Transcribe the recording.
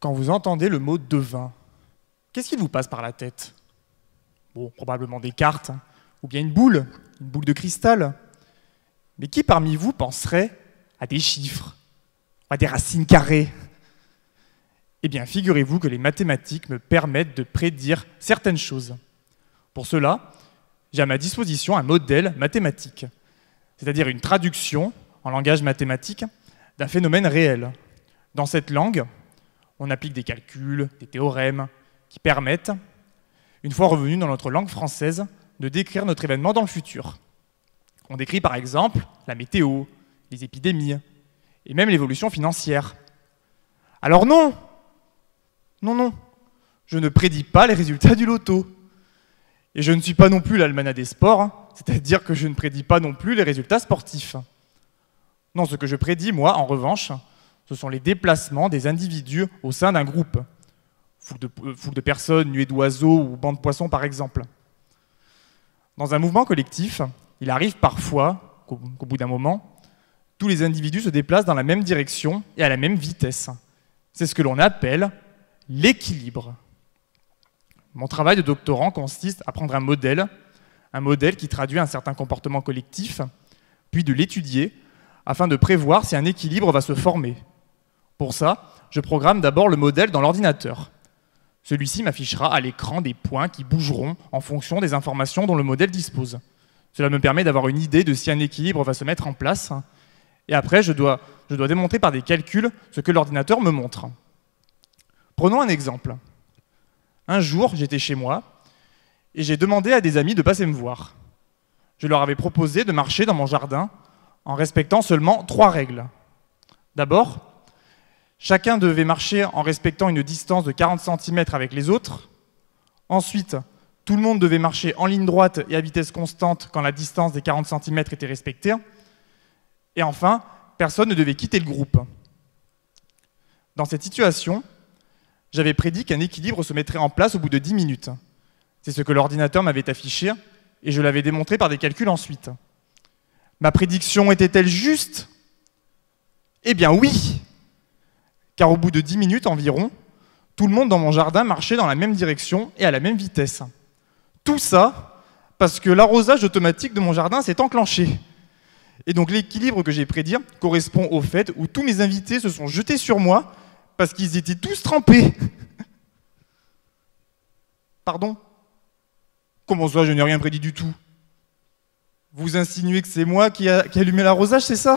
Quand vous entendez le mot devin, qu'est-ce qui vous passe par la tête? Bon, probablement des cartes, ou bien une boule de cristal. Mais qui parmi vous penserait à des chiffres, à des racines carrées? Eh bien, figurez-vous que les mathématiques me permettent de prédire certaines choses. Pour cela, j'ai à ma disposition un modèle mathématique, c'est-à-dire une traduction en langage mathématique d'un phénomène réel. Dans cette langue, on applique des calculs, des théorèmes qui permettent, une fois revenus dans notre langue française, de décrire notre événement dans le futur. On décrit par exemple la météo, les épidémies et même l'évolution financière. Alors non, je ne prédis pas les résultats du loto. Et je ne suis pas non plus l'almanach des sports, c'est-à-dire que je ne prédis pas non plus les résultats sportifs. Non, ce que je prédis, moi, en revanche, ce sont les déplacements des individus au sein d'un groupe. Foule de personnes, nuées d'oiseaux ou bancs de poissons, par exemple. Dans un mouvement collectif, il arrive parfois qu'au bout d'un moment, tous les individus se déplacent dans la même direction et à la même vitesse. C'est ce que l'on appelle l'équilibre. Mon travail de doctorant consiste à prendre un modèle qui traduit un certain comportement collectif, puis de l'étudier afin de prévoir si un équilibre va se former. Pour ça, je programme d'abord le modèle dans l'ordinateur. Celui-ci m'affichera à l'écran des points qui bougeront en fonction des informations dont le modèle dispose. Cela me permet d'avoir une idée de si un équilibre va se mettre en place. Et après, je dois démontrer par des calculs ce que l'ordinateur me montre. Prenons un exemple. Un jour, j'étais chez moi et j'ai demandé à des amis de passer me voir. Je leur avais proposé de marcher dans mon jardin en respectant seulement 3 règles. D'abord, chacun devait marcher en respectant une distance de 40 cm avec les autres. Ensuite, tout le monde devait marcher en ligne droite et à vitesse constante quand la distance des 40 cm était respectée. Et enfin, personne ne devait quitter le groupe. Dans cette situation, j'avais prédit qu'un équilibre se mettrait en place au bout de 10 minutes. C'est ce que l'ordinateur m'avait affiché et je l'avais démontré par des calculs ensuite. Ma prédiction était-elle juste? Eh bien oui, car au bout de 10 minutes environ, tout le monde dans mon jardin marchait dans la même direction et à la même vitesse. Tout ça parce que l'arrosage automatique de mon jardin s'est enclenché. Et donc l'équilibre que j'ai prédit correspond au fait où tous mes invités se sont jetés sur moi parce qu'ils étaient tous trempés. Pardon? Comment ça, je n'ai rien prédit du tout? Vous insinuez que c'est moi qui ai allumé l'arrosage, c'est ça?